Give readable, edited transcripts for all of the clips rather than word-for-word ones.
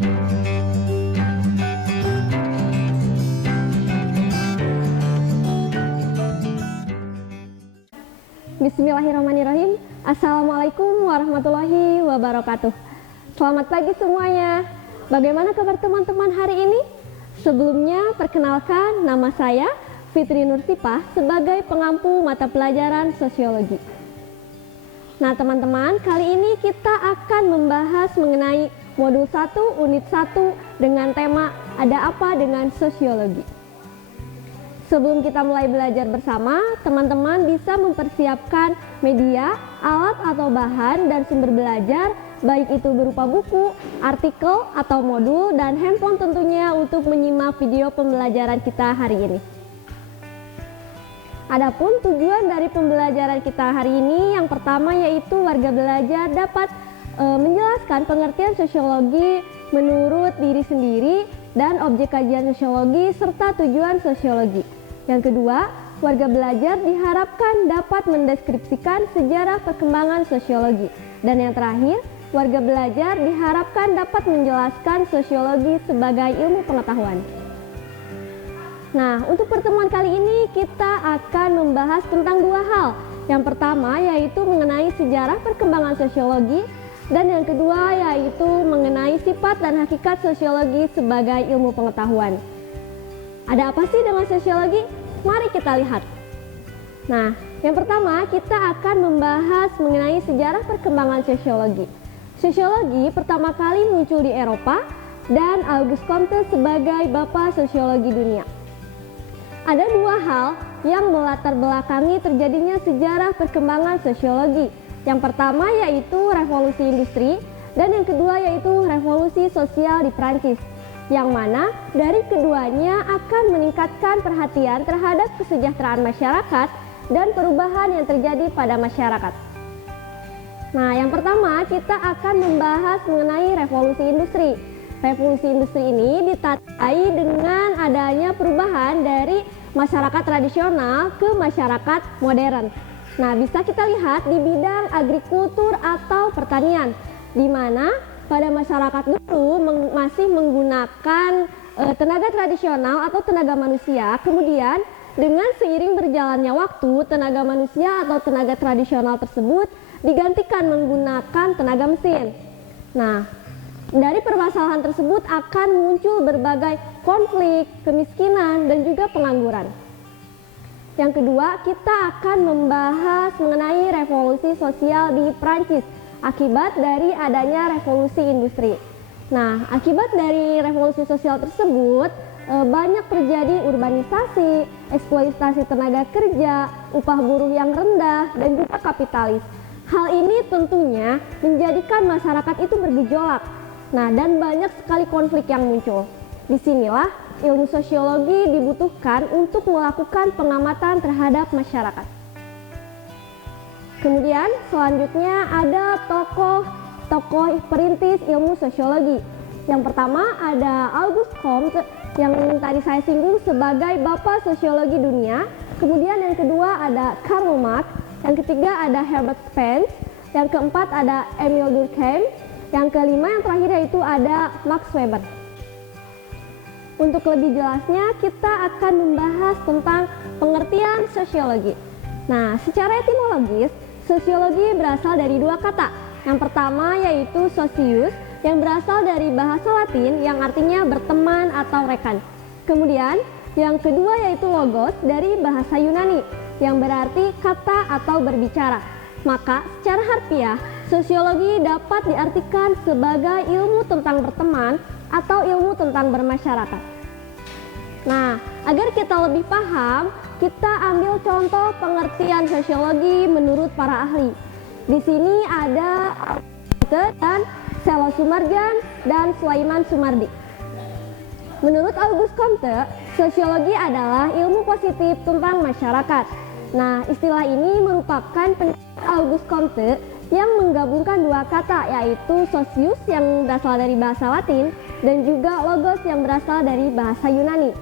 Bismillahirrahmanirrahim. Assalamualaikum warahmatullahi wabarakatuh. Selamat pagi semuanya. Bagaimana kabar teman-teman hari ini? Sebelumnya, perkenalkan nama saya Fitri Nursipah sebagai pengampu mata pelajaran sosiologi. Nah teman-teman, kali ini kita akan membahas mengenai modul 1 unit 1 dengan tema Ada Apa Dengan Sosiologi. Sebelum kita mulai belajar bersama, teman-teman bisa mempersiapkan media, alat atau bahan dan sumber belajar, baik itu berupa buku, artikel atau modul, dan handphone tentunya untuk menyimak video pembelajaran kita hari ini. Adapun tujuan dari pembelajaran kita hari ini, yang pertama yaitu warga belajar dapat menjelaskan pengertian sosiologi menurut diri sendiri dan objek kajian sosiologi serta tujuan sosiologi. Yang kedua, warga belajar diharapkan dapat mendeskripsikan sejarah perkembangan sosiologi. Dan yang terakhir, warga belajar diharapkan dapat menjelaskan sosiologi sebagai ilmu pengetahuan. Nah, untuk pertemuan kali ini kita akan membahas tentang dua hal. Yang pertama yaitu mengenai sejarah perkembangan sosiologi, dan yang kedua yaitu mengenai sifat dan hakikat sosiologi sebagai ilmu pengetahuan. Ada apa sih dengan sosiologi? Mari kita lihat. Nah, yang pertama kita akan membahas mengenai sejarah perkembangan sosiologi. Sosiologi pertama kali muncul di Eropa dan Auguste Comte sebagai bapak sosiologi dunia. Ada dua hal yang melatar belakangi terjadinya sejarah perkembangan sosiologi. Yang pertama yaitu revolusi industri dan yang kedua yaitu revolusi sosial di Prancis. Yang mana dari keduanya akan meningkatkan perhatian terhadap kesejahteraan masyarakat dan perubahan yang terjadi pada masyarakat. Nah, yang pertama kita akan membahas mengenai revolusi industri. Revolusi industri ini ditandai dengan adanya perubahan dari masyarakat tradisional ke masyarakat modern. Nah, bisa kita lihat di bidang agrikultur atau pertanian, di mana pada masyarakat dulu masih menggunakan tenaga tradisional atau tenaga manusia. Kemudian dengan seiring berjalannya waktu, tenaga manusia atau tenaga tradisional tersebut digantikan menggunakan tenaga mesin. Nah, dari permasalahan tersebut akan muncul berbagai konflik, kemiskinan, dan juga pengangguran. Yang kedua, kita akan membahas mengenai revolusi sosial di Prancis akibat dari adanya revolusi industri. Nah, akibat dari revolusi sosial tersebut banyak terjadi urbanisasi, eksploitasi tenaga kerja, upah buruh yang rendah, dan juga kapitalis. Hal ini tentunya menjadikan masyarakat itu bergejolak. Nah, dan banyak sekali konflik yang muncul. Disinilah ilmu sosiologi dibutuhkan untuk melakukan pengamatan terhadap masyarakat. Kemudian selanjutnya ada tokoh perintis ilmu sosiologi. Yang pertama ada Auguste Comte yang tadi saya singgung sebagai bapak sosiologi dunia. Kemudian yang kedua ada Karl Marx, yang ketiga ada Herbert Spencer, yang keempat ada Emile Durkheim, yang kelima yang terakhir yaitu ada Max Weber. Untuk lebih jelasnya kita akan membahas tentang pengertian sosiologi. Nah, secara etimologis sosiologi berasal dari dua kata. Yang pertama yaitu socius yang berasal dari bahasa Latin yang artinya berteman atau rekan. Kemudian yang kedua yaitu logos dari bahasa Yunani yang berarti kata atau berbicara. Maka secara harfiah sosiologi dapat diartikan sebagai ilmu tentang berteman atau ilmu tentang bermasyarakat. Nah, agar kita lebih paham, kita ambil contoh pengertian sosiologi menurut para ahli. Di sini ada dan Selo Sumarjan dan Sulaiman Sumardi. Menurut Auguste Comte, sosiologi adalah ilmu positif tentang masyarakat. Nah, istilah ini merupakan penelitian Auguste Comte yang menggabungkan dua kata, yaitu socius yang berasal dari bahasa Latin dan juga logos yang berasal dari bahasa Yunani.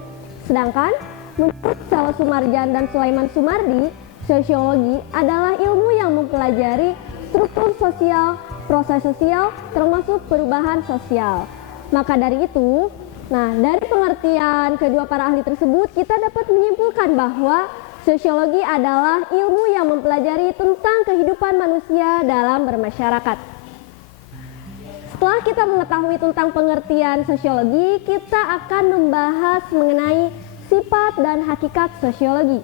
Sedangkan menurut Selo Sumarjan dan Sulaiman Sumardi, sosiologi adalah ilmu yang mempelajari struktur sosial, proses sosial, termasuk perubahan sosial. Maka dari itu, dari pengertian kedua para ahli tersebut, kita dapat menyimpulkan bahwa sosiologi adalah ilmu yang mempelajari tentang kehidupan manusia dalam bermasyarakat. Setelah kita mengetahui tentang pengertian sosiologi, kita akan membahas mengenai sifat dan hakikat sosiologi.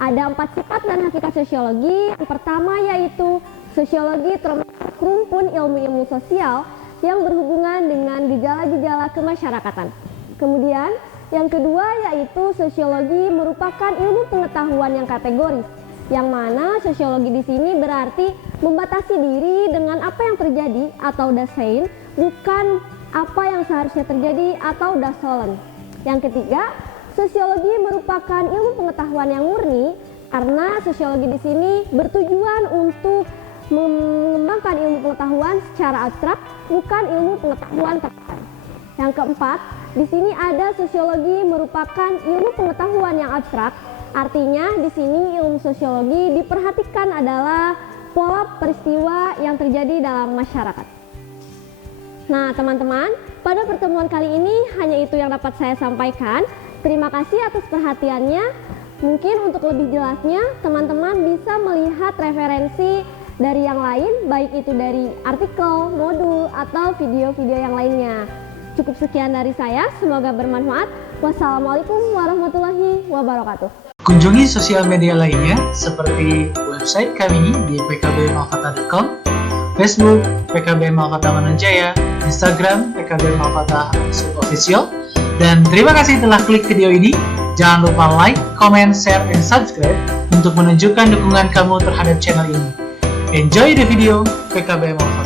Ada 4 sifat dan hakikat sosiologi. Yang pertama yaitu sosiologi termasuk rumpun ilmu-ilmu sosial yang berhubungan dengan gejala-gejala kemasyarakatan. Kemudian, yang kedua yaitu sosiologi merupakan ilmu pengetahuan yang kategoris, yang mana sosiologi di sini berarti membatasi diri dengan apa yang terjadi atau das sein, bukan apa yang seharusnya terjadi atau das sollen. Yang ketiga, sosiologi merupakan ilmu pengetahuan yang murni, karena sosiologi di sini bertujuan untuk mengembangkan ilmu pengetahuan secara abstrak, bukan ilmu pengetahuan praktek. Yang keempat, di sini ada sosiologi merupakan ilmu pengetahuan yang abstrak. Artinya di sini ilmu sosiologi diperhatikan adalah pola peristiwa yang terjadi dalam masyarakat. Nah, teman-teman, pada pertemuan kali ini hanya itu yang dapat saya sampaikan. Terima kasih atas perhatiannya. Mungkin untuk lebih jelasnya, teman-teman bisa melihat referensi dari yang lain, baik itu dari artikel, modul, atau video-video yang lainnya. Cukup sekian dari saya, semoga bermanfaat. Wassalamualaikum warahmatullahi wabarakatuh. Kunjungi sosial media lainnya seperti website kami di pkbmalfata.com, Facebook PKB Malfata Mananjaya, Instagram PKB Malfata Official. Dan terima kasih telah klik video ini. Jangan lupa like, comment, share, and subscribe untuk menunjukkan dukungan kamu terhadap channel ini. Enjoy the video PKB Malfata.